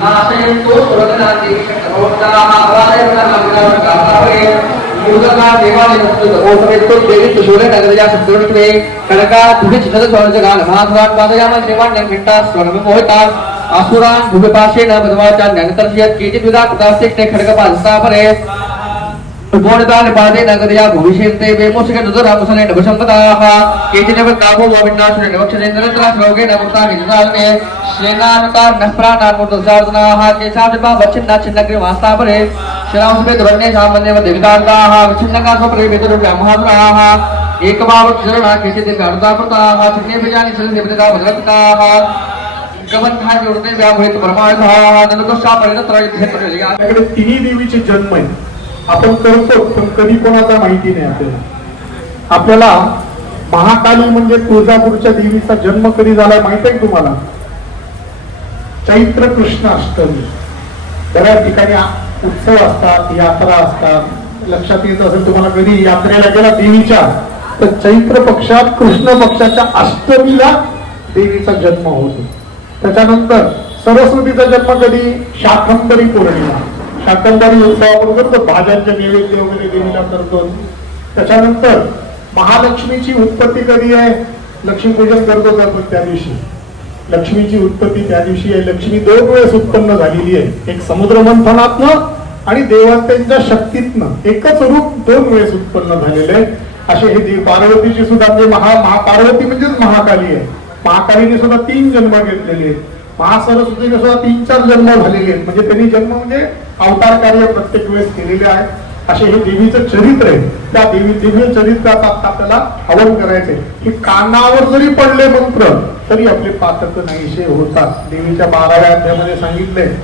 నాశయంతో సురగనాన్ని రోడ్డాహ అవాదయన నమకార కాపాడే మురుగనా దేవాలయస్తు దోషమిత్తు దేవి वेमोषिक नुदरामुसले नभसम्पदाः केचिनव कामो वाविन्नाशुने नवक्षरेन्द्रतरा श्लोके नमुक्ता निजतालने श्रेणानुकार नःप्राणान्मुर्दशार्दनाः तेषां जपा वच्छिन्ना छिन्नग्रे वास्तापरे शिरांसुपे दुरन्ये सामान्यव देवितान्ताः विच्छिन्नकासोपरि वेदरूप्या महासुराः एकभावक्षरणा केचित् अर्धाकृताः छिन्ने बीजानि सन्देवता भद्रपिताः गवन्था जोडते व्यामोहित परमार्थाः नन्दोषा परिणत्र युद्धे आपल्याकडे तिन्ही देवीचे जन्म आहेत आपण करतो पण कधी कोणाचा माहिती नाही आपल्याला. आपल्याला महाकाली म्हणजे तुळजापूरच्या देवीचा जन्म कधी झालाय माहीत आहे तुम्हाला? चैत्र कृष्ण अष्टमी बऱ्याच ठिकाणी उत्सव असतात यात्रा असतात. लक्षात येत असेल तुम्हाला कधी यात्रेला गेला देवीच्या तर चैत्र पक्षात कृष्ण पक्षाच्या अष्टमीला देवीचा जन्म होतो. त्याच्यानंतर सरस्वतीचा जन्म कधी? शाकंबरी पौर्णिमा. शाकंबरी उत्सव आपण करतो भाज्यांचे नैवेद्य वगैरे देवीला करतो. त्याच्यानंतर महालक्ष्मीची उत्पत्ती कधी आहे? लक्ष्मीपूजन करतो आपण त्या दिवशी? लक्ष्मीची उत्पत्ती त्या दिवशी आहे. लक्ष्मी दोन वेळेस उत्पन्न झालेली आहे. एक समुद्र मंथनातनं आणि देवतांच्या शक्तीतनं एकच रूप दोन वेळेस उत्पन्न झालेले आहे. असे हे देव पार्वतीची सुद्धा म्हणजे महा महापार्वती म्हणजेच महाकाली आहे. महाकालीने सुद्धा तीन जन्म घेतलेले आहेत. महासरस्वतीने सुद्धा तीन चार जन्म झालेले आहेत. म्हणजे त्यांनी जन्म म्हणजे अवतार कार्य प्रत्येक वेळेस केलेले आहे असे हे देवीचं चरित्र आहे. त्या देवी दिव्य चरित्राचा आता आपल्याला हवन करायचंय. की कानावर जरी पडले मंत्र तरी आपले पातक नाहीसे होतात. देवीच्या बाराव्या अध्यामध्ये सांगितलंय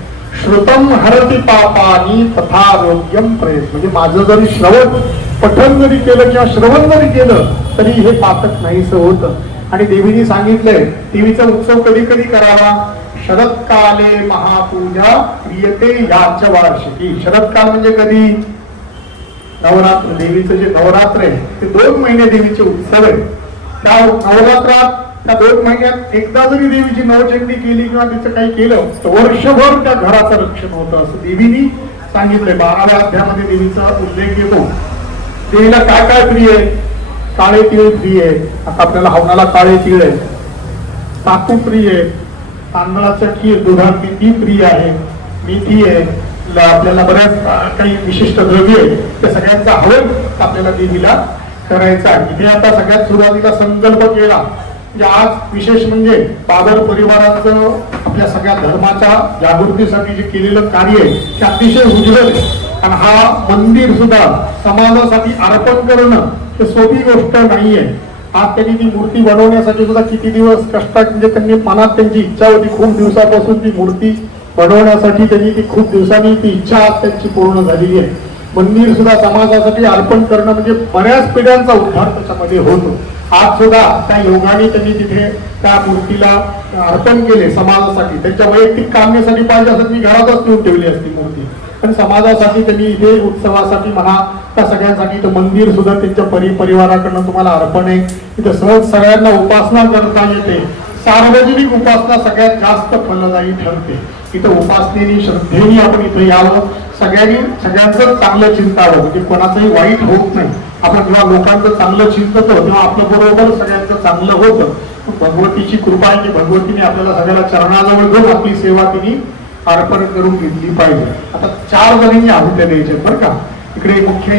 श्रुतम हरती पापानी तथारोग्यम प्रयत्न म्हणजे माझं जरी श्रवण पठन जरी केलं किंवा श्रवण जरी केलं तरी हे पातक नाहीसं होतं. आणि देवीने सांगितलंय देवीचा उत्सव कधी कधी करावा? शरदकाले महापूजा क्रियते याच वार्षिकी. शरदकाल म्हणजे कधी? नवरात्र देवीचं जे नवरात्र आहे ते दोन महिने देवीचे उत्सव आहे. त्या नवरात्रात त्या दोन महिन्यात एकदा जरी देवीची नवचंडी केली किंवा तिचं काही केलं तर वर्षभर त्या घराचं रक्षण होतं असं देवीनी सांगितलंय. बाराव्या अध्यामध्ये देवीचा उल्लेख येतो. देवीला काय काय प्रिय आहे? काळे तिळ प्रिय आहे. आता आपल्याला हवनाला काळे तिळ आहे. ताकू प्रिय आहे. तांदळाच्या खीर दुधातली ती प्रिय आहे मेथी आहे आपल्याला बऱ्याच काही विशिष्ट द्रव्य आहे त्या सगळ्यांचा हवन आपल्याला देवीला करायचा आहे. इथे आता सगळ्यात सुरुवातीला संकल्प केला म्हणजे आज विशेष म्हणजे बाबर परिवाराचं आपल्या सगळ्या धर्माच्या जागृतीसाठी जे केलेलं कार्य आहे ते अतिशय उज्ज्वल आहे. आणि हा मंदिर सुद्धा समाजासाठी अर्पण करणं हे सोपी गोष्ट नाहीये. आज त्यांनी ती मूर्ती बनवण्यासाठी सुद्धा किती दिवस कष्टात म्हणजे त्यांनी मनात त्यांची इच्छा होती. खूप दिवसापासून ती मूर्ती बनवण्यासाठी त्यांनी ती खूप दिवसांनी ती इच्छा आज त्यांची पूर्ण झालेली आहे. मंदिर सुद्धा समाजासाठी अर्पण करणं म्हणजे बऱ्याच पिढ्यांचा उद्धार त्याच्यामध्ये होतो. आज सुद्धा त्या योगाने त्यांनी तिथे त्या मूर्तीला अर्पण केले समाजासाठी. त्यांच्या वैयक्तिक कामेसाठी पाहिजे असं मी घरातच नेऊन ठेवली असती मूर्ती. पण समाजासाठी त्यांनी इथे उत्सवासाठी म्हणा त्या सगळ्यांसाठी इथं मंदिर सुद्धा त्यांच्या परि परिवाराकडनं तुम्हाला अर्पण आहे. इथं सहज सगळ्यांना उपासना करता येते. सार्वजनिक उपासना सगळ्यात जास्त फलदायी ठरते. इथं उपासनेनी श्रद्धेने आपण इथं यावं. सगळ्यांनी सगळ्यांचं चांगलं चिंतावं म्हणजे कोणाचंही वाईट होत नाही. आपण जेव्हा लोकांचं चांगलं चिंततो तेव्हा आपलं बरोबर सगळ्यांचं चांगलं होतं. भगवतीची कृपा आहे की भगवतीने आपल्याला सगळ्याला चरणाजवळ घेऊन आपली सेवा तिने अर्पण करून घेतली पाहिजे. आता चार जणींनी आहुत्या द्यायच्या बरं का. इकडे मुख्य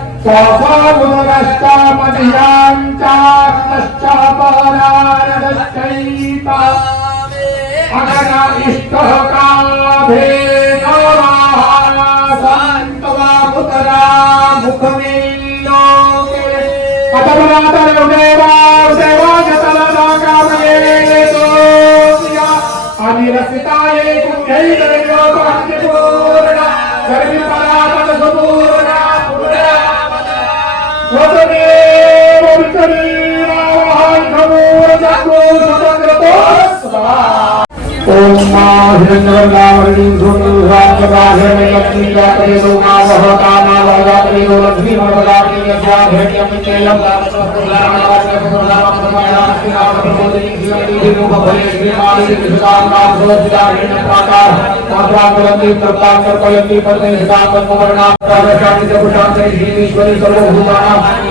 আমি রসিতায় কুণ্ডে দরিদ্র পাঞ্চ পূর্ণ موسیقی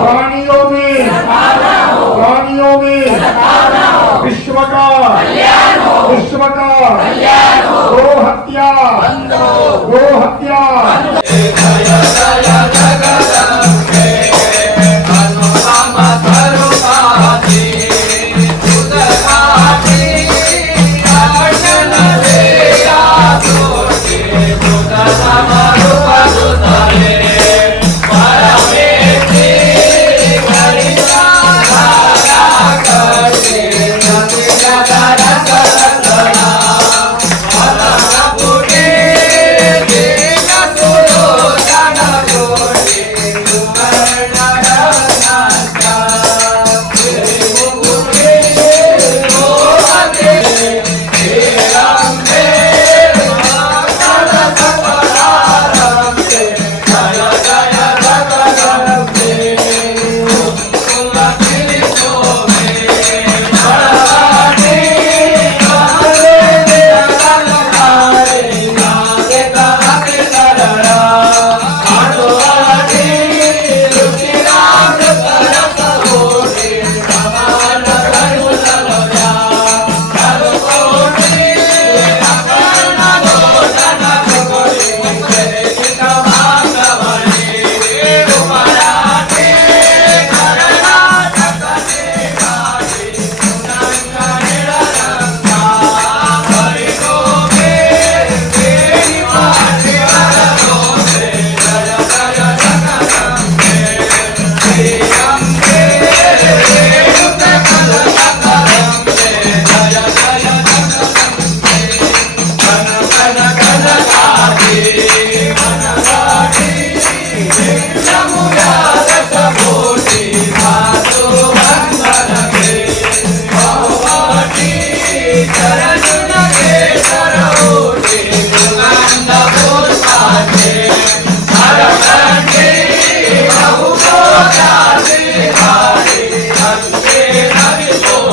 प्राणियों में प्राणियों में विश्व का विश्व का गो हत्या गो हत्या